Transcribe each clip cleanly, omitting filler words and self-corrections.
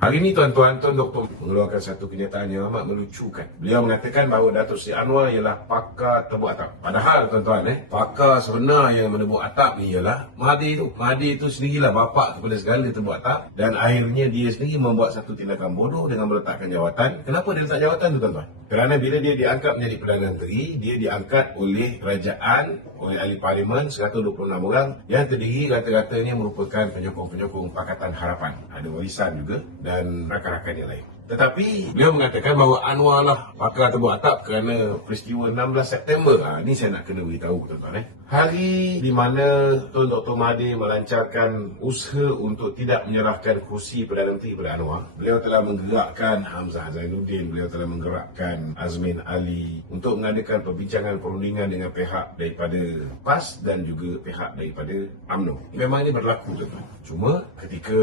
Hari ini tuan-tuan, Tun Dr. mengeluarkan satu kenyataan yang amat melucukan. Beliau mengatakan bahawa Datuk Seri Anwar ialah pakar tebuk atap. Padahal tuan-tuan, pakar sebenar yang menebuk atap ni ialah Mahathir tu. Mahathir tu sendirilah bapa kepada segala tebuk atap, dan akhirnya dia sendiri membuat satu tindakan bodoh dengan meletakkan jawatan. Kenapa dia letak jawatan tu tuan-tuan? Kerana bila dia diangkat menjadi Perdana Menteri, dia diangkat oleh kerajaan, oleh ahli parlimen 126 orang yang terdiri rata-ratanya merupakan penyokong-penyokong Pakatan Harapan. Ada warisan juga dan rakan-rakan yang lain. Tetapi beliau mengatakan bahawa Anwar lah pakar tebuk atap kerana peristiwa 16 September. Ini saya nak kena beritahu tuan-tuan. Hari di mana Tun Dr. Mahathir melancarkan usaha untuk tidak menyerahkan kursi Perdana Menteri kepada Anwar, beliau telah menggerakkan Hamzah Zainuddin, beliau telah menggerakkan Azmin Ali untuk mengadakan perbincangan perundingan dengan pihak daripada PAS dan juga pihak daripada UMNO. Memang ini berlaku tuan-tuan. Cuma ketika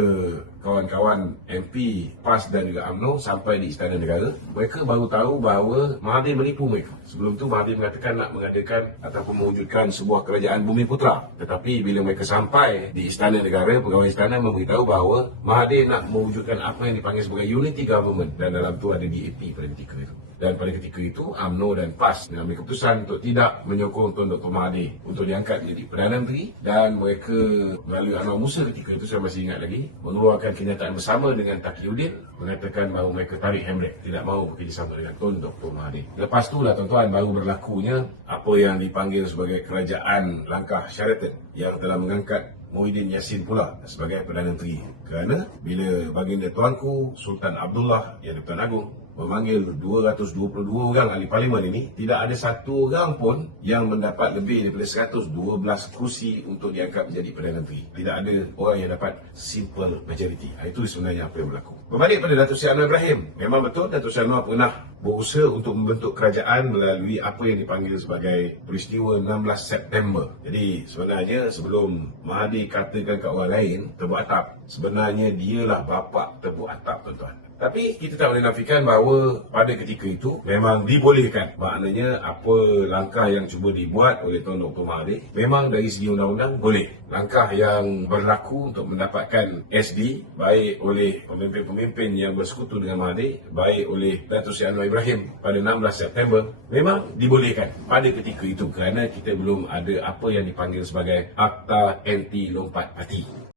kawan-kawan MP PAS dan juga UMNO sampai di Istana Negara, mereka baru tahu bahawa Mahathir menipu mereka. Sebelum tu Mahathir mengatakan nak mengadakan ataupun mewujudkan sebuah kerajaan Bumiputera. Tetapi bila mereka sampai di Istana Negara, pegawai istana memberitahu bahawa Mahathir nak mewujudkan apa yang dipanggil sebagai unity government, dan dalam tu ada DAP pada ketika itu. Dan pada ketika itu, UMNO dan PAS mengambil keputusan untuk tidak menyokong Tun Dr. Mahathir untuk diangkat menjadi Perdana Menteri, dan mereka melalui Anwar Musa ketika itu, saya masih ingat lagi, mengeluarkan kenyataan bersama dengan Taqiyuddin mengatakan bahawa mereka tarik handbrake, tidak mahu bekerjasama dengan Tun Dr. Mahathir. Lepas itulah tuan-tuan baru berlakunya apa yang dipanggil sebagai kerajaan langkah Sheraton yang telah mengangkat Muhyiddin Yassin pula sebagai Perdana Menteri. Kerana bila baginda tuanku Sultan Abdullah yang Di-Pertuan Agong memanggil 222 orang ahli parlimen ini, tidak ada satu orang pun yang mendapat lebih daripada 112 kursi untuk diangkat menjadi Perdana Menteri. Tidak ada orang yang dapat simple majority. Itu sebenarnya apa yang berlaku. Berbalik pada Datuk Seri Anwar Ibrahim, memang betul Datuk Seri Anwar pernah berusaha untuk membentuk kerajaan melalui apa yang dipanggil sebagai peristiwa 16 September. Jadi sebenarnya sebelum Mahathir katakan kat orang lain tebuk atap, sebenarnya dialah bapa tebuk atap tuan-tuan. Tapi kita tak boleh nafikan bahawa pada ketika itu memang dibolehkan. Maknanya apa langkah yang cuba dibuat oleh Tun Dr. Mahathir memang dari segi undang-undang boleh. Langkah yang berlaku untuk mendapatkan SD baik oleh pemimpin-pemimpin yang bersekutu dengan Mahathir, baik oleh Datuk Seri Anwar Ibrahim pada 16 September memang dibolehkan pada ketika itu kerana kita belum ada apa yang dipanggil sebagai Akta Anti Lompat Parti.